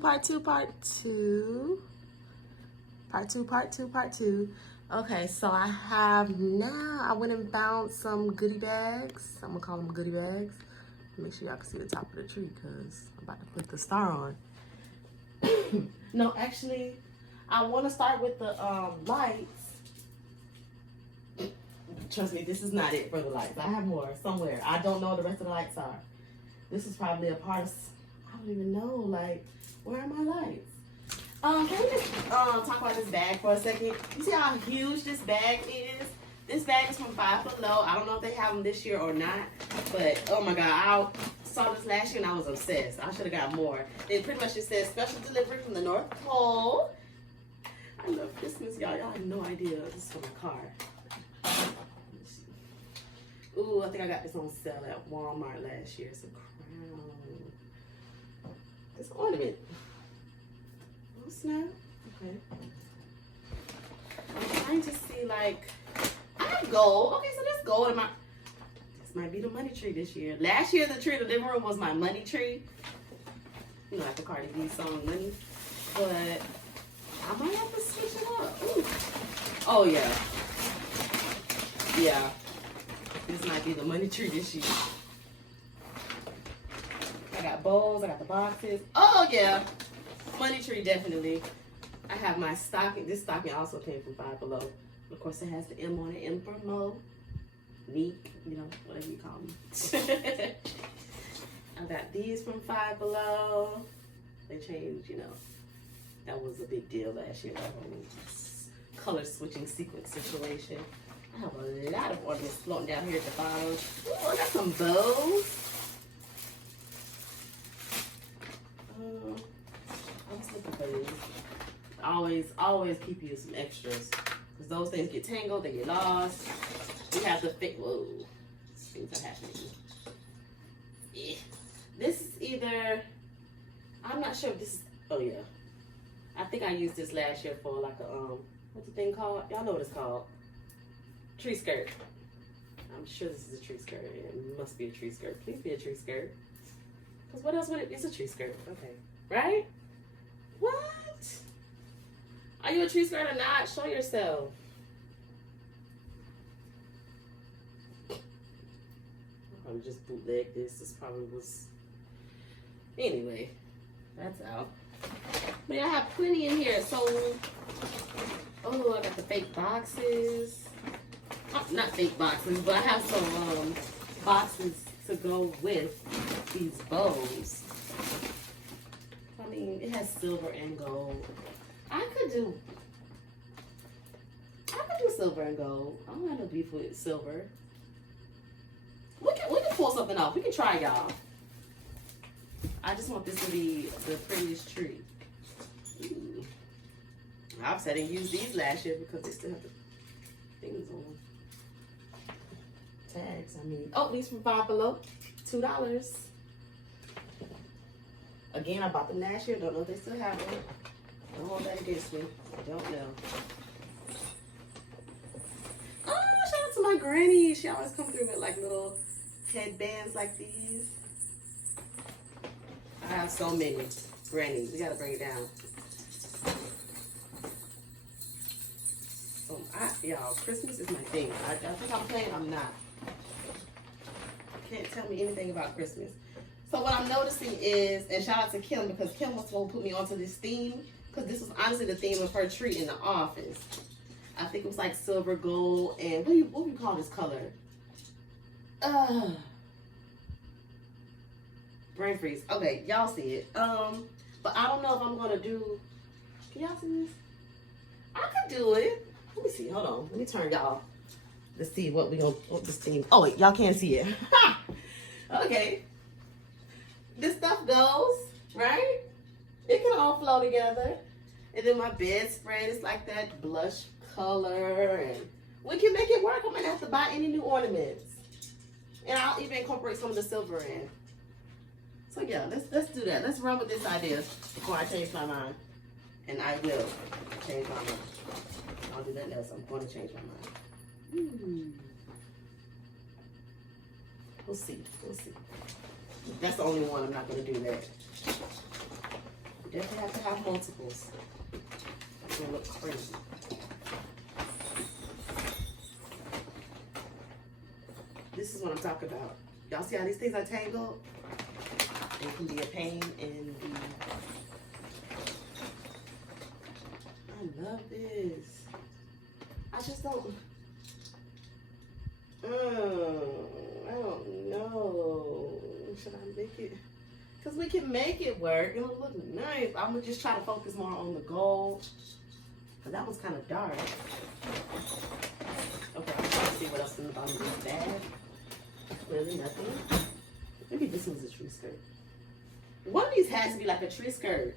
part two. Part two. Okay, so I went and found some goodie bags. I'm gonna call them goodie bags. Make sure y'all can see the top of the tree because I'm about to put the star on. No, actually, I want to start with the lights. Trust me, this is not it for the lights. I have more somewhere. I don't know what the rest of the lights are. This is probably a part of, I don't even know, like, where are my lights? Can we just talk about this bag for a second? You see how huge this bag is? This bag is from Five Below. I don't know if they have them this year or not, but oh my God, I saw this last year and I was obsessed. I should have got more. It pretty much just says special delivery from the North Pole. I love Christmas, y'all. Y'all have no idea. This is for my car. Ooh, I think I got this on sale at Walmart last year. It's a crown. It's an ornament. Oh, snap. Okay. I'm trying to see, like, I have gold. Okay, so there's gold in my... This might be the money tree this year. Last year, the tree in the living room was my money tree. You know, like the Cardi B song, Money. But I might have to switch it up. Ooh. Oh, yeah. Yeah. This might be the money tree this year. I got bowls, I got the boxes. Oh yeah, money tree definitely. I have my stocking. This stocking also came from Five Below. Of course, it has the M on it, M for Mo, Meek, you know, whatever you call them. I got these from Five Below. They changed, you know. That was a big deal last year. That whole color switching sequence situation. I have a lot of ornaments floating down here at the bottom. Ooh, I got some bows. I was looking for these. Always keep you some extras. Because those things get tangled, they get lost. We have to fix, whoa, things are happening. Yeah. This is either, I'm not sure if this is, oh yeah. I think I used this last year for like a, what's the thing called? Y'all know what it's called. Tree skirt. I'm sure this is a tree skirt. It must be a tree skirt. Please be a tree skirt. Because what else would it be? It's a tree skirt. Okay. Right? What? Are you a tree skirt or not? Show yourself. I'm just bootleg this. This probably was... Anyway. That's out. But I have plenty in here. So... Oh, I got the fake boxes. Not fake boxes, but I have some boxes to go with these bows. I mean, it has silver and gold. I could do silver and gold. I don't have no beef with silver. We can pull something off. We can try, y'all. I just want this to be the prettiest tree. Ooh. I've said and used these last year because they still have the things on them. Tags, I mean. Oh, these from Five Below. $2. Again, I bought them last year. Don't know if they still have them. Don't hold that against me. I don't know. Oh, shout out to my granny. She always comes through with like little headbands like these. I have so many. Granny, we gotta bring it down. So, y'all, Christmas is my thing. I think I'm playing, I'm not. Can't tell me anything about Christmas. So what I'm noticing is, and shout out to Kim because Kim was supposed to put me onto this theme because this was honestly the theme of her tree in the office. I think it was like silver, gold, and what do you call this color? Brain freeze. Okay, y'all see it. But I don't know if I'm gonna do. Can y'all see this? I could do it. Let me see. Hold on. Let me turn y'all. Let's see what this theme. Oh wait, y'all can't see it. Okay. This stuff goes, right? It can all flow together. And then my bedspread is like that blush color. And we can make it work. I'm gonna have to buy any new ornaments. And I'll even incorporate some of the silver in. So yeah, let's do that. Let's run with this idea before I change my mind. And I will change my mind. I'll do that else. I'm going to change my mind. We'll see. We'll see. That's the only one I'm not going to do that. definitely have to have multiples. It's gonna look crazy. This is what I'm talking about. Y'all see how these things are tangled? They can be a pain in the... I love this. I just don't... I don't know. Should I make it? Because we can make it work. It'll look nice. I'm going to just try to focus more on the gold. But that one's kind of dark. Okay, I'm trying to see what else in the bottom of this bag. Really nothing. Maybe this one's a tree skirt. One of these has to be like a tree skirt.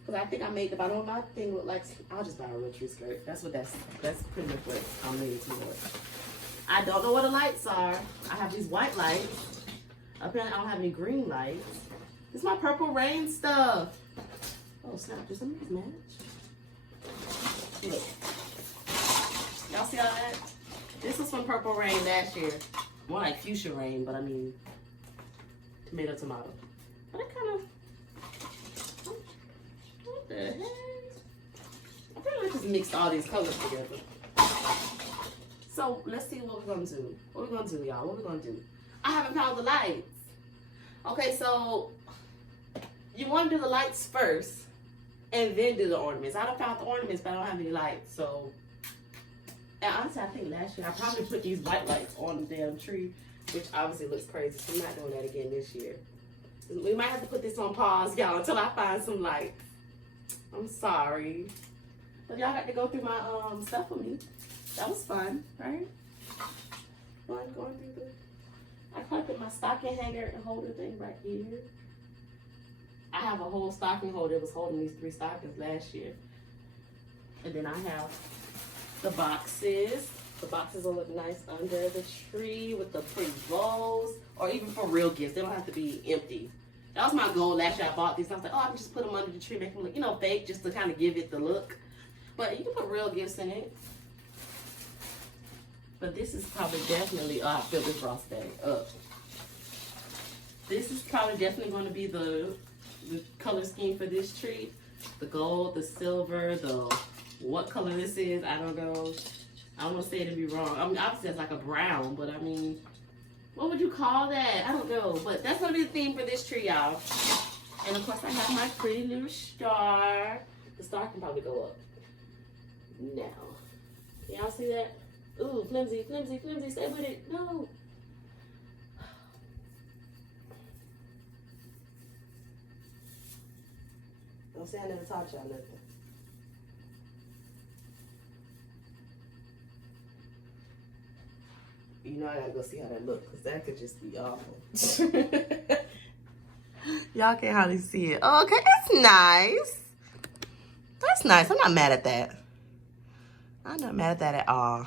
Because I think I made the bottom of my thing look like... I'll just buy a real tree skirt. That's pretty much what I'm made to look. I don't know what the lights are. I have these white lights. Apparently I don't have any green lights. This is my Purple Rain stuff. Oh snap, do some of these match? Look. Y'all see all that? This was from Purple Rain last year. More like Fuchsia Rain, but I mean tomato. But I kind of... What the heck? I feel like I just mixed all these colors together. So let's see what we're gonna do. What we're gonna do, y'all? What we're gonna do? I haven't found the lights. Okay, so you want to do the lights first, and then do the ornaments. I done found the ornaments, but I don't have any lights. So, and honestly, I think last year I probably put these white lights on the damn tree, which obviously looks crazy. So I'm not doing that again this year. We might have to put this on pause, y'all, until I find some lights. I'm sorry, but y'all got to go through my stuff with me. That was fun, right? Fun going through the... I kind of put my stocking hanger and holder thing right here. I have a whole stocking holder that was holding these 3 stockings last year. And then I have the boxes. The boxes will look nice under the tree with the pretty bows, or even for real gifts. They don't have to be empty. That was my goal last year. I bought these. I was like, oh, I can just put them under the tree, make them look, you know, fake, just to kind of give it the look. But you can put real gifts in it. But this is probably definitely, oh, I fill this Ross bag up. This is probably definitely going to be the color scheme for this tree. The gold, the silver, the what color this is, I don't know. I don't want to say it to be wrong. I mean, obviously it's like a brown, but I mean, what would you call that? I don't know. But that's going to be the theme for this tree, y'all. And of course I have my pretty little star. The star can probably go up. Now, y'all see that? Ooh, flimsy, flimsy, flimsy. Stay with it. No. Don't say I never taught y'all nothing. You know I gotta go see how that looks, because that could just be awful. Y'all can't hardly see it. Oh, okay, that's nice. That's nice. I'm not mad at that. I'm not mad at that at all.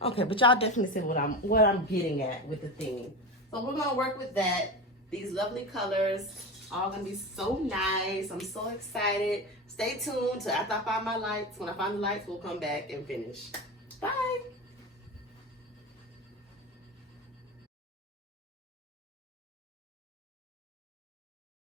Okay, but y'all definitely see what I'm getting at with the theme. So we're gonna work with that. These lovely colors, all gonna be so nice. I'm so excited. Stay tuned till after I find my lights. When I find the lights, we'll come back and finish. Bye.